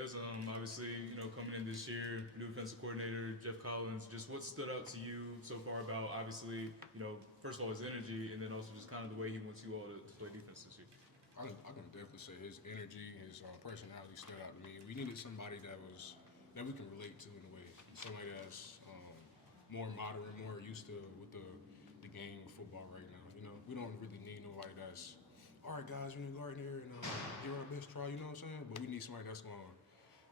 Des, obviously, coming in this year, new defensive coordinator, Geoff Collins, just what stood out to you so far about, obviously, first of all, his energy, and then also just kind of the way he wants you all to play defense this year? I can definitely say his energy, his personality stood out to me. We needed somebody that we can relate to in a way. Somebody that's more modern, more used to with the game of football right now. We don't really need nobody that's all right, guys. We need to go out there and give our best try. You know what I'm saying? But we need somebody that's gonna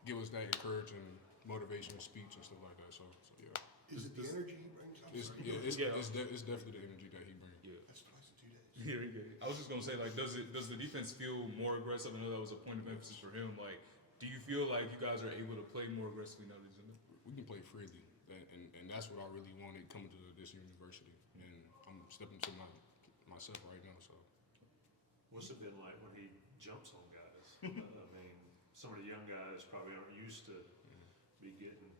give us that encouraging, motivational speech and stuff like that. So yeah. Is it the energy he brings? It's definitely the energy that he brings. Yeah. That's twice in 2 days. Yeah. I was just gonna say, like, does the defense feel more aggressive? I know that was a point of emphasis for him. Like, do you feel like you guys are able to play more aggressively now that he's in there? We can play freely, and that's what I really wanted coming to this university. And I'm stepping to myself right now. So, what's it been like when he jumps on guys? I mean, some of the young guys probably aren't used to be getting.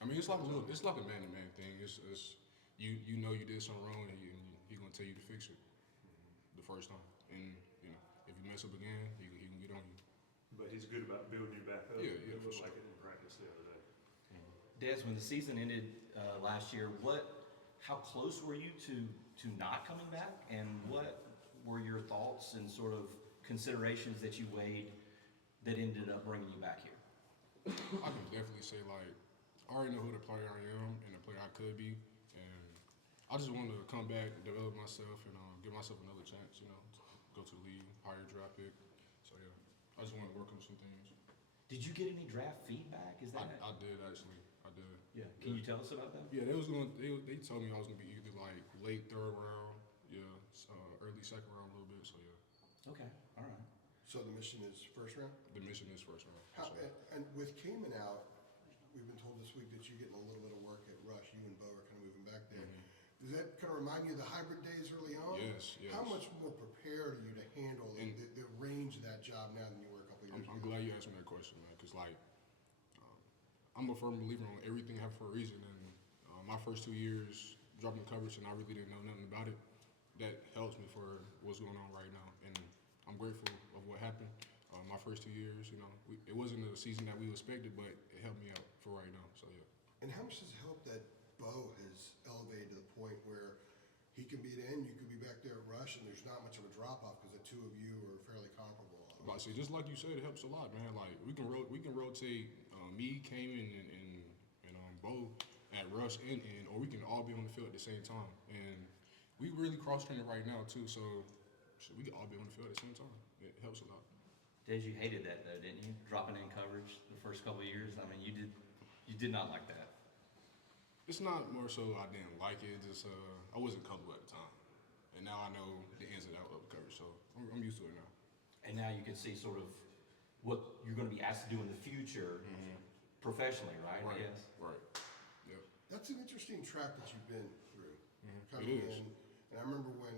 I mean, it's like a man-to-man thing. It's you know you did something wrong, and he gonna tell you to fix it the first time. And if you mess up again, he can get on you. But he's good about building you back up. Yeah, It for looked sure. like it in practice the other day. Des, when the season ended last year, how close were you to not coming back, and what were your thoughts and sort of considerations that you weighed that ended up bringing you back here? I can definitely say, like, I already know who the player I am and the player I could be, and I just wanted to come back, develop myself, and give myself another chance. Go to the league, higher draft pick. So yeah, I just wanted to work on some things. Did you get any draft feedback? Is that I did actually. I did. Yeah. Can you tell us about that? Yeah, they told me I was gonna be either like late third round, early second round a little bit. So yeah. Okay. All right. So the mission is first round? The mission is first round. How, So, and with Cayman out, we've been told this week that you're getting a little bit of work at Rush. You and Bo are kind of moving back there. Does that kind of remind you of the hybrid days early on? Yes. How much more prepared are you to handle And- the range of that job now than you were a couple of years I'm ago? glad you asked me that question, man, because like I'm a firm believer on everything happened for a reason, and my first 2 years dropping coverage and I really didn't know nothing about it. That helps me for what's going on right now, and I'm grateful of what happened. My first 2 years, it wasn't a season that we expected, but it helped me out for right now. So yeah. And how much does it help that Bo has elevated to the point where he can be at end, you could be back there at Rush, and there's not much of a drop off because the two of you are fairly comparable. But see, just like you said, it helps a lot, man. Like we can rotate me, Cayman, and Bo at rush and end, or we can all be on the field at the same time. And we really cross training right now too, so we can all be on the field at the same time. It helps a lot. Des, you hated that though, didn't you? Dropping in coverage the first couple of years. I mean, you did not like that. It's not more so I didn't like it. Just I wasn't comfortable at the time, and now I know the ins and outs of coverage, so I'm used to it now. And now you can see sort of what you're going to be asked to do in the future professionally, right? Right. Yes. Right. Yep. That's an interesting track that you've been through. It is. And I remember when,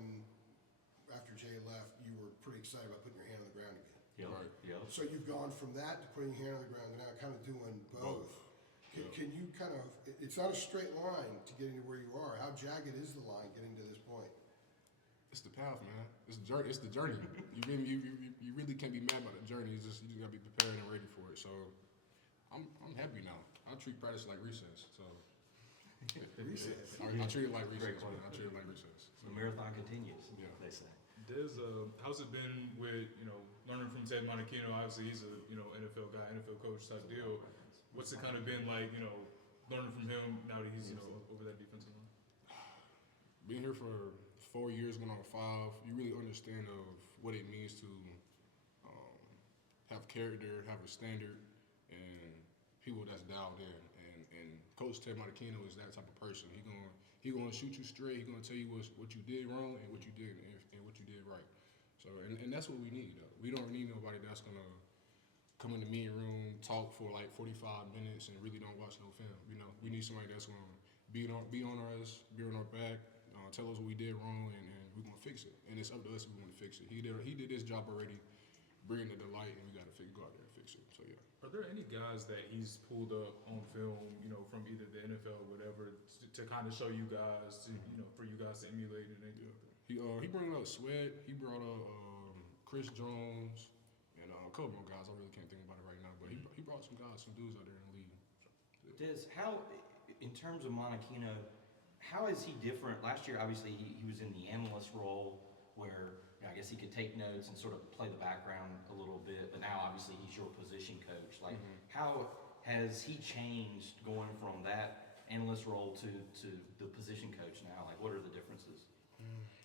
after Jay left, you were pretty excited about putting your hand on the ground again. Yep. Right. Yep. So you've gone from that to putting your hand on the ground and now kind of doing both. Can you kind of, it's not a straight line to getting to where you are. How jagged is the line getting to this point? It's the path, man. It's the journey. It's the journey. You really can't be mad about the journey. You just gotta be prepared and ready for it. So I'm happy now. I treat practice like recess. So Recess. I treat it like Great recess. point. Man. I treat it like recess. So, The marathon continues, Yeah. they say. Des, how's it been with learning from Ted Marino? Obviously, he's a NFL guy, NFL coach type deal. What's it kind of been like, learning from him now that he's over that defensive line? being here for 4 years, going on 5, you really understand of what it means to have character, have a standard, and people that's dialed in. And Coach T Marino is that type of person. He gonna shoot you straight. He gonna tell you what you did wrong and what you did and what you did right. So and that's what we need. We don't need nobody that's gonna come in the meeting room, talk for like 45 minutes, and really don't watch no film. We need somebody that's gonna be on us, be on our back, tell us what we did wrong, and we're gonna fix it. And it's up to us if we want to fix it. He did his job already, bringing it to light, and we gotta go out there and fix it. So yeah. Are there any guys that he's pulled up on film, from either the NFL or whatever, to kind of show you guys, for you guys to emulate and anything like that? He brought up Sweat. He brought up Chris Jones and couple more guys. I really can't think about it right now, but he brought some guys, some dudes out there in the league. Des, how, in terms of Monachino, how is he different? Last year, obviously, he was in the analyst role where I guess he could take notes and sort of play the background a little bit, but now obviously he's your position coach. Like, how has he changed going from that analyst role to the position coach now? Like, what are the differences?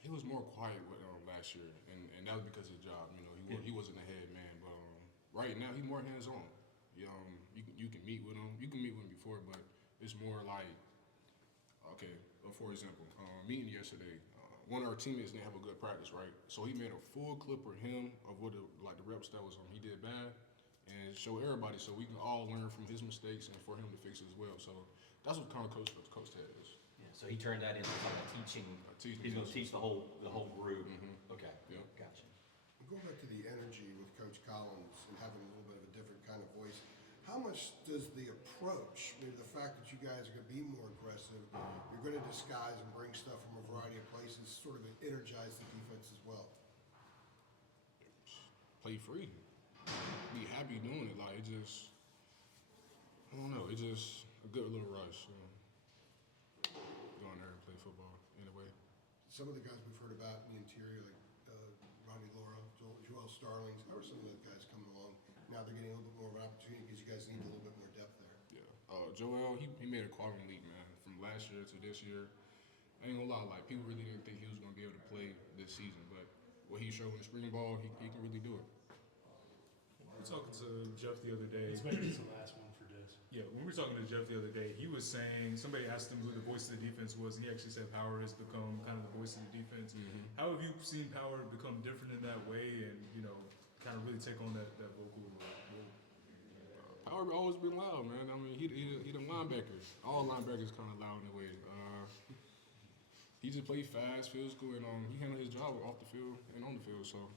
He was more quiet with last year, and that was because of his job. You know, he wasn't the head man, but right now he's more hands-on. You can meet with him. You can meet with him before, but it's more like, okay, for example, meeting yesterday, one of our teammates didn't have a good practice, right? So he made a full clip of him of what the reps that was he did bad, and show everybody so we can all learn from his mistakes and for him to fix it as well. So that's what kind of coach Ted is. Yeah, so he turned that into like a teaching. He's going to teach the whole group. Okay, Yep. Gotcha. Going back to the energy with Coach Collins and having a little bit of a different kind of voice, how much does the approach, maybe the fact that you guys are going to be more aggressive, you're going to disguise and bring stuff from a variety of places, sort of energize the defense as well? Play free. Be happy doing it. Like, it just, I don't know, it's just a good little rush. Go in there and play football anyway. Some of the guys we've heard about in the interior, like Ronnie Laura, Joel Starlings, how are some of those guys coming along? Now they're getting a little bit more of an opportunity because you guys need a little bit more depth there. Yeah. Joel, he made a quantum leap, man, from last year to this year. I ain't gonna lie, like, people really didn't think he was gonna be able to play this season, but what he showed in the spring ball, he can really do it. We were talking to Jeff the other day. It's maybe the last one for Des. Yeah, when we were talking to Jeff the other day, he was saying, somebody asked him who the voice of the defense was, and he actually said Power has become kind of the voice of the defense. How have you seen Power become different in that way and, kind of really take on that vocal role? Power always been loud, man. I mean, he the linebacker. All linebackers kind of loud in a way. He just plays fast, physical, and he handled his job off the field and on the field. So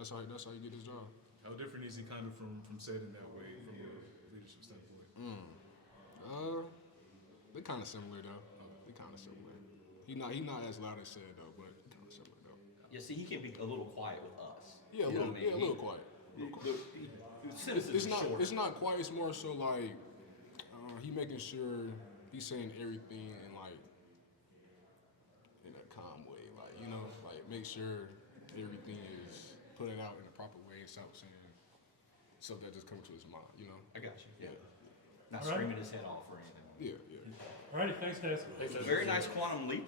that's how he get his job. How different is he kind of from said in that way from a leadership standpoint? They're kind of similar though. They're kind of similar. He not as loud as said though, but kind of similar though. Yeah, see, he can be a little quiet with us. Yeah, You know what I mean? a little quiet. It's not quiet. It's more so like he making sure he's saying everything in in a calm way, like make sure everything is put it out in the proper way, without saying stuff that just comes to his mind, I got you. Yeah. Not All right. screaming his head off or anything. Yeah. Alrighty, thanks, Des. Very nice quantum leap